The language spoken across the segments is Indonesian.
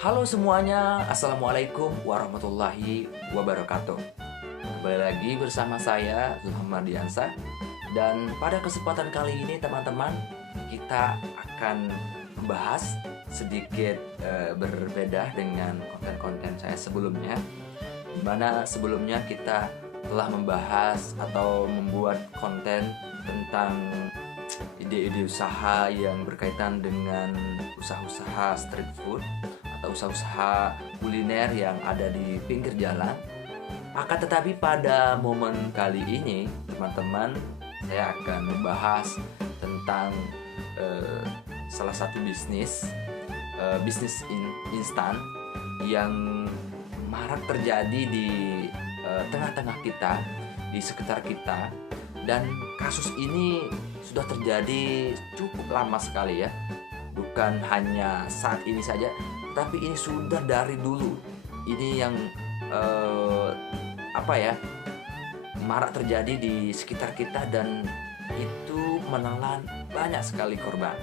Halo semuanya, Assalamualaikum warahmatullahi wabarakatuh. Kembali lagi bersama saya Zulham Mardiansah. Dan pada kesempatan kali ini teman-teman, kita akan membahas sedikit berbeda dengan konten-konten saya sebelumnya, di mana sebelumnya kita telah membahas atau membuat konten tentang ide-ide usaha yang berkaitan dengan usaha-usaha street food atau usaha-usaha kuliner yang ada di pinggir jalan. Akan tetapi pada momen kali ini, teman-teman, saya akan membahas tentang salah satu bisnis instan yang marak terjadi di tengah-tengah kita, di sekitar kita. Dan kasus ini sudah terjadi cukup lama sekali ya. Bukan hanya saat ini saja, tapi ini sudah dari dulu. Ini yang marak terjadi di sekitar kita dan itu menelan banyak sekali korban.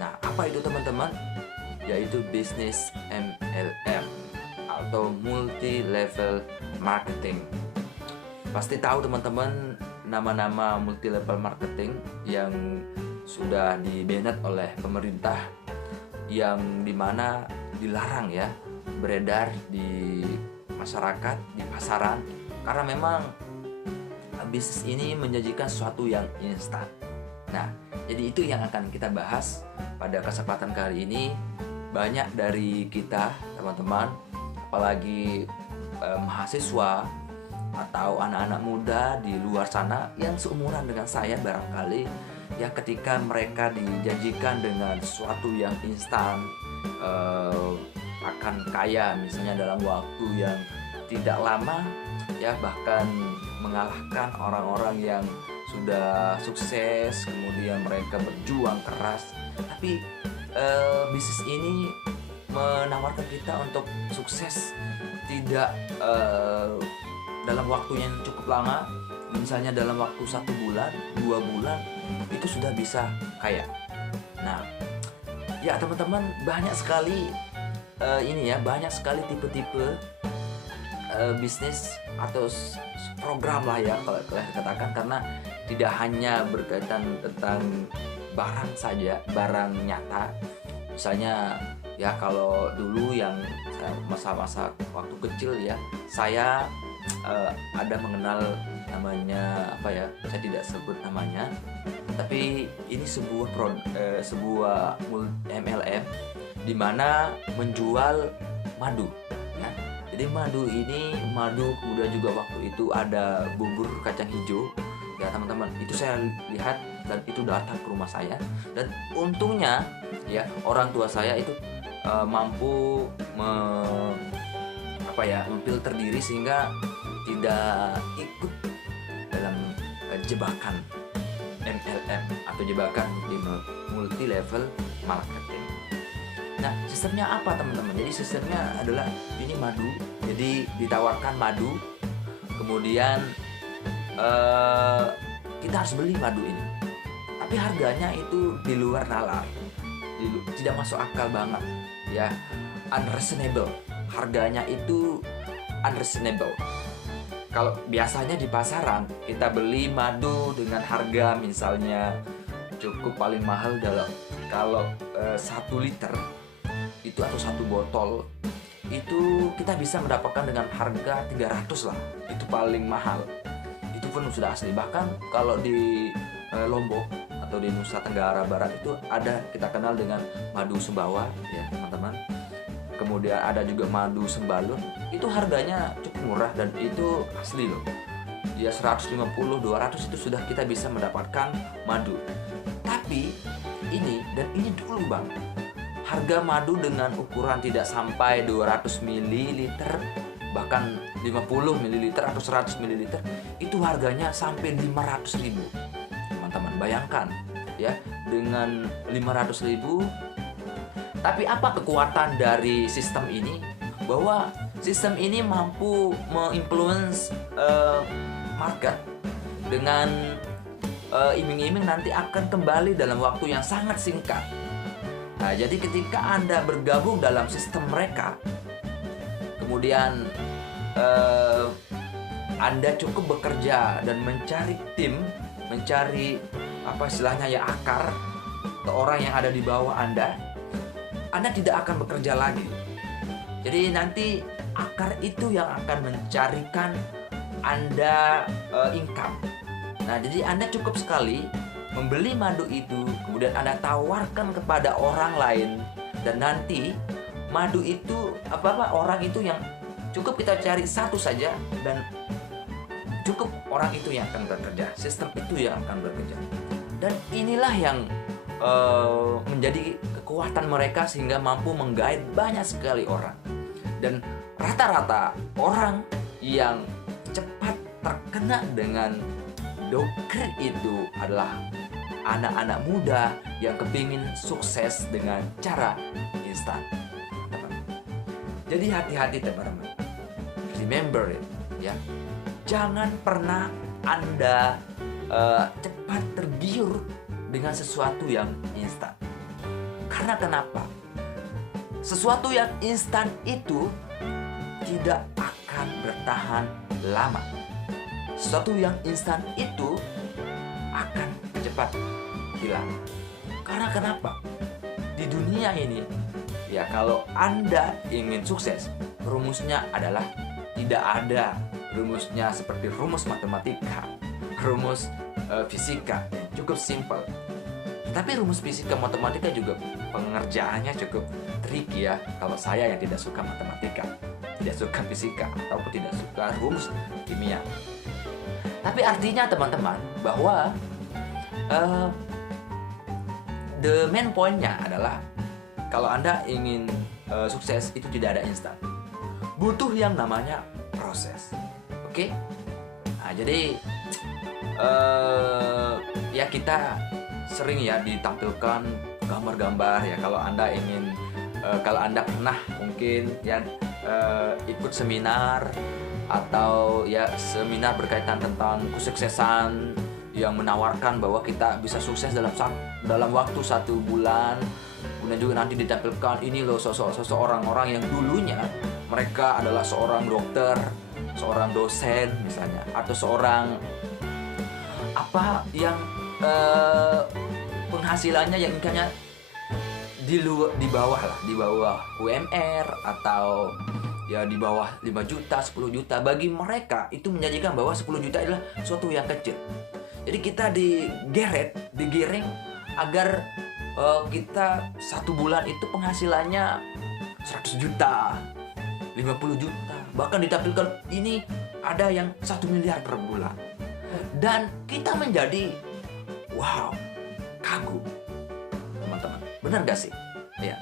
Nah, apa itu teman-teman? Yaitu bisnis MLM atau multi level marketing. Pasti tahu teman-teman nama-nama multi level marketing yang sudah di-banned oleh pemerintah, yang dimana dilarang ya beredar di masyarakat, di pasaran, karena memang bisnis ini menjanjikan sesuatu yang instan. Nah, jadi itu yang akan kita bahas pada kesempatan kali ini. Banyak dari kita teman-teman, apalagi mahasiswa atau anak-anak muda di luar sana yang seumuran dengan saya barangkali, ya ketika mereka dijanjikan dengan sesuatu yang instan, akan kaya misalnya dalam waktu yang tidak lama, ya bahkan mengalahkan orang-orang yang sudah sukses, kemudian mereka berjuang keras, tapi bisnis ini menawarkan kita untuk sukses tidak dalam waktu yang cukup lama, misalnya dalam waktu 1 bulan, 2 bulan itu sudah bisa kaya. Nah, ya teman-teman, banyak sekali banyak sekali tipe-tipe bisnis atau program lah ya kalau dikatakan, karena tidak hanya berkaitan tentang barang saja, barang nyata. Misalnya ya kalau dulu yang masa-masa waktu kecil ya, saya ada mengenal namanya saya tidak sebut namanya, tapi ini sebuah MLM di mana menjual madu ya. Jadi madu kemudian juga waktu itu ada bubur kacang hijau ya teman-teman. Itu saya lihat dan itu datang ke rumah saya, dan untungnya ya orang tua saya itu mampu memfilter diri sehingga tidak ikut dalam jebakan MLM atau jebakan di multi level marketing. Nah, sistemnya apa teman-teman? Jadi sistemnya adalah ini madu. Jadi ditawarkan madu, kemudian kita harus beli madu ini. Tapi harganya itu di luar nalar, tidak masuk akal banget ya, unreasonable. Harganya itu unreasonable. Kalau biasanya di pasaran kita beli madu dengan harga misalnya cukup paling mahal kalau 1 liter itu atau 1 botol itu kita bisa mendapatkan dengan harga 300 lah. Itu paling mahal. Itu pun sudah asli. Bahkan kalau di Lombok atau di Nusa Tenggara Barat itu ada, kita kenal dengan madu Sumbawa ya teman-teman. Kemudian ada juga madu Sembalun, itu harganya cukup murah dan itu asli loh. Ya 150, 200 itu sudah kita bisa mendapatkan madu. Tapi ini dulu bang, harga madu dengan ukuran tidak sampai 200 ml, bahkan 50 ml atau 100 ml itu harganya sampai 500.000. Teman-teman bayangkan ya, dengan 500.000. Tapi apa kekuatan dari sistem ini? Bahwa sistem ini mampu menginfluence market dengan iming-iming nanti akan kembali dalam waktu yang sangat singkat. Nah, jadi ketika Anda bergabung dalam sistem mereka, kemudian Anda cukup bekerja dan mencari tim, mencari apa istilahnya ya, akar atau orang yang ada di bawah Anda tidak akan bekerja lagi. Jadi nanti akar itu yang akan mencarikan Anda income. Nah, jadi Anda cukup sekali membeli madu itu, kemudian Anda tawarkan kepada orang lain, dan nanti madu itu orang itu yang cukup kita cari satu saja, dan cukup orang itu yang akan bekerja, sistem itu yang akan bekerja. Dan inilah yang menjadi kekuatan mereka sehingga mampu menggait banyak sekali orang. Dan rata-rata orang yang cepat terkena dengan doker itu adalah anak-anak muda yang kepingin sukses dengan cara instan. Jadi hati-hati teman-teman. Remember it, ya. Jangan pernah Anda cepat tergiur dengan sesuatu yang instan. Karena kenapa? Sesuatu yang instan itu tidak akan bertahan lama. Sesuatu yang instan itu akan cepat hilang. Karena kenapa? Di dunia ini, ya, kalau Anda ingin sukses, rumusnya adalah tidak ada rumusnya seperti rumus matematika, rumus fisika, cukup simpel. Tapi rumus fisika matematika juga pengerjaannya cukup tricky ya. Kalau saya yang tidak suka matematika, tidak suka fisika, ataupun tidak suka rumus kimia. Tapi artinya teman-teman bahwa the main point-nya adalah kalau Anda ingin sukses itu tidak ada instan. Butuh yang namanya proses. Oke? Nah, jadi ya kita sering ya ditampilkan gambar-gambar ya, kalau Anda ingin kalau Anda pernah mungkin ya ikut seminar atau ya seminar berkaitan tentang kesuksesan yang menawarkan bahwa kita bisa sukses dalam waktu 1 bulan. Kemudian juga nanti ditampilkan ini loh sosok orang-orang yang dulunya mereka adalah seorang dokter, seorang dosen misalnya, atau seorang apa yang penghasilannya yang income-nya di bawah UMR, atau ya di bawah 5 juta, 10 juta. Bagi mereka itu menjanjikan bahwa 10 juta adalah suatu yang kecil. Jadi kita digiring agar kita 1 bulan itu penghasilannya 100 juta, 50 juta, bahkan ditampilkan ini ada yang 1 miliar per bulan. Dan kita menjadi wow, kagum teman-teman. Benar gak sih? Ya,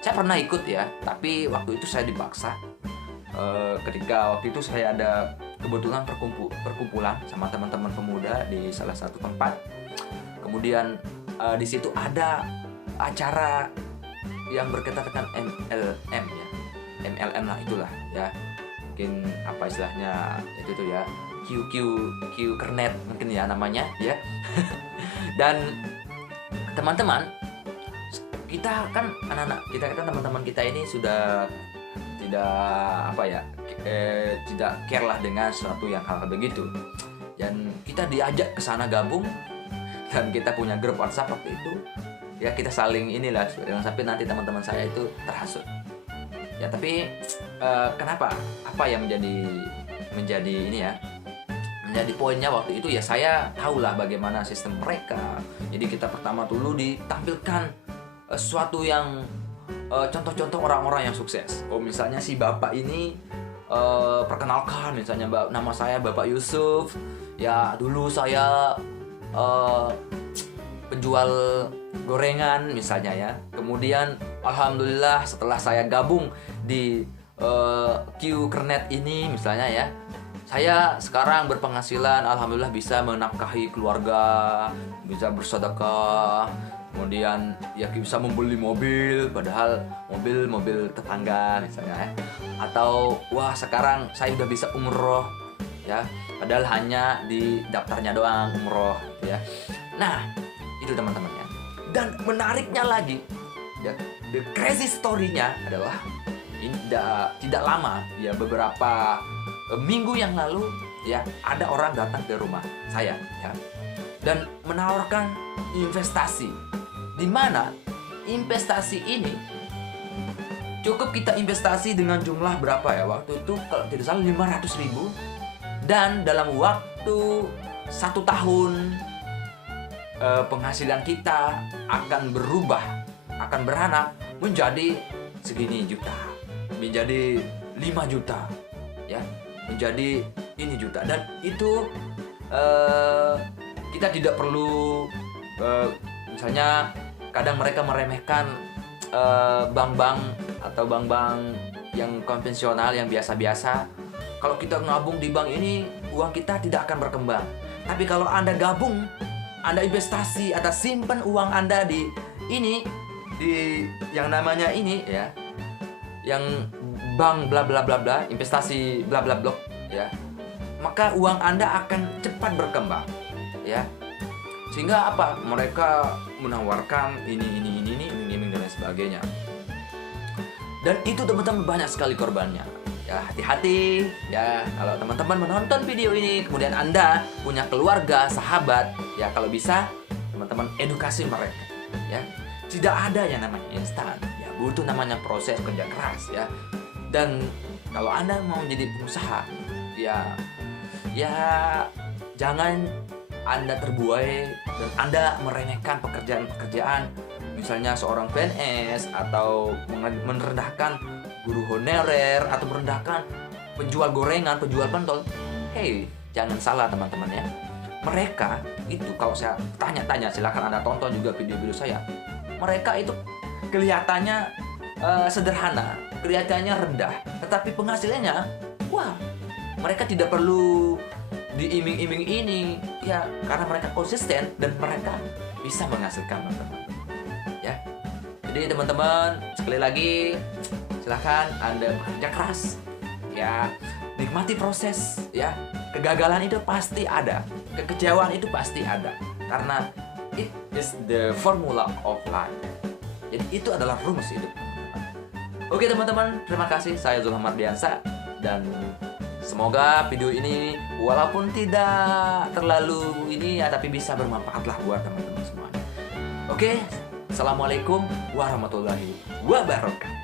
saya pernah ikut ya, tapi waktu itu saya dipaksa. Ketika waktu itu saya ada kebetulan perkumpulan sama teman-teman pemuda di salah satu tempat. Kemudian di situ ada acara yang berkaitan dengan MLM ya, MLM lah itulah ya, mungkin apa istilahnya itu tuh ya, Q Kernet mungkin ya namanya ya. Dan teman-teman kita kan anak-anak kita kan teman-teman kita ini sudah tidak care lah dengan suatu yang hal begitu, dan kita diajak ke sana gabung, dan kita punya grup WhatsApp waktu itu ya, kita saling inilah, jangan sampai nanti teman-teman saya itu terhasut ya. Tapi kenapa, apa yang menjadi ini ya, menjadi poinnya waktu itu ya, saya tahulah bagaimana sistem mereka. Jadi kita pertama dulu ditampilkan sesuatu yang contoh-contoh orang-orang yang sukses. Oh misalnya si bapak ini perkenalkan, misalnya nama saya Bapak Yusuf ya, dulu saya penjual gorengan misalnya ya. Kemudian alhamdulillah setelah saya gabung di Q Kernet ini misalnya ya, saya sekarang berpenghasilan alhamdulillah bisa menafkahi keluarga, bisa bersedekah, kemudian ya bisa membeli mobil, padahal mobil tetangga misalnya ya. Atau wah sekarang saya udah bisa umroh ya, padahal hanya di daftarnya doang umroh ya. Nah itu teman-teman ya. Dan menariknya lagi, The crazy story-nya adalah ini tidak lama ya, beberapa minggu yang lalu ya, ada orang datang ke rumah saya ya, dan menawarkan investasi, di mana investasi ini cukup kita investasi dengan jumlah berapa ya, waktu itu kalau tidak salah 500.000, dan dalam waktu 1 tahun penghasilan kita akan berubah, akan beranak menjadi segini juta, menjadi 5 juta ya, menjadi ini juta. Dan itu kita tidak perlu misalnya kadang mereka meremehkan bank-bank atau bank-bank yang konvensional, yang biasa-biasa. Kalau kita ngabung di bank ini, uang kita tidak akan berkembang. Tapi kalau Anda gabung, Anda investasi atau simpan uang Anda di ini, di yang namanya ini ya, yang bank bla bla bla bla, investasi bla bla blok ya, maka uang Anda akan cepat berkembang ya. Sehingga apa? Mereka menawarkan ini dan lain sebagainya. Dan itu teman-teman banyak sekali korbannya. Ya, hati-hati ya kalau teman-teman menonton video ini, kemudian Anda punya keluarga, sahabat, ya kalau bisa teman-teman edukasi mereka ya. Tidak ada yang namanya instan. Ya, butuh namanya proses kerja keras ya. Dan kalau Anda mau menjadi pengusaha, ya jangan Anda terbuai dan Anda meremehkan pekerjaan-pekerjaan, misalnya seorang PNS, atau merendahkan guru honorer, atau merendahkan penjual gorengan, penjual pentol. Hey, jangan salah teman-teman ya. Mereka itu kalau saya tanya-tanya, silakan Anda tonton juga video-video saya. Mereka itu kelihatannya sederhana, kelihatannya rendah, tetapi penghasilannya, wah, mereka tidak perlu diiming-iming ini ya, karena mereka konsisten dan mereka bisa menghasilkan teman-teman ya. Jadi teman-teman, sekali lagi silahkan Anda bekerja keras ya, nikmati proses ya. Kegagalan itu pasti ada, kekecewaan itu pasti ada, karena it is the formula of life. Jadi itu adalah rumus hidup. Oke teman-teman, terima kasih. Saya Zulham Mardiansa, dan semoga video ini walaupun tidak terlalu ini ya, tapi bisa bermanfaat lah buat teman-teman semuanya. Oke, assalamualaikum warahmatullahi wabarakatuh.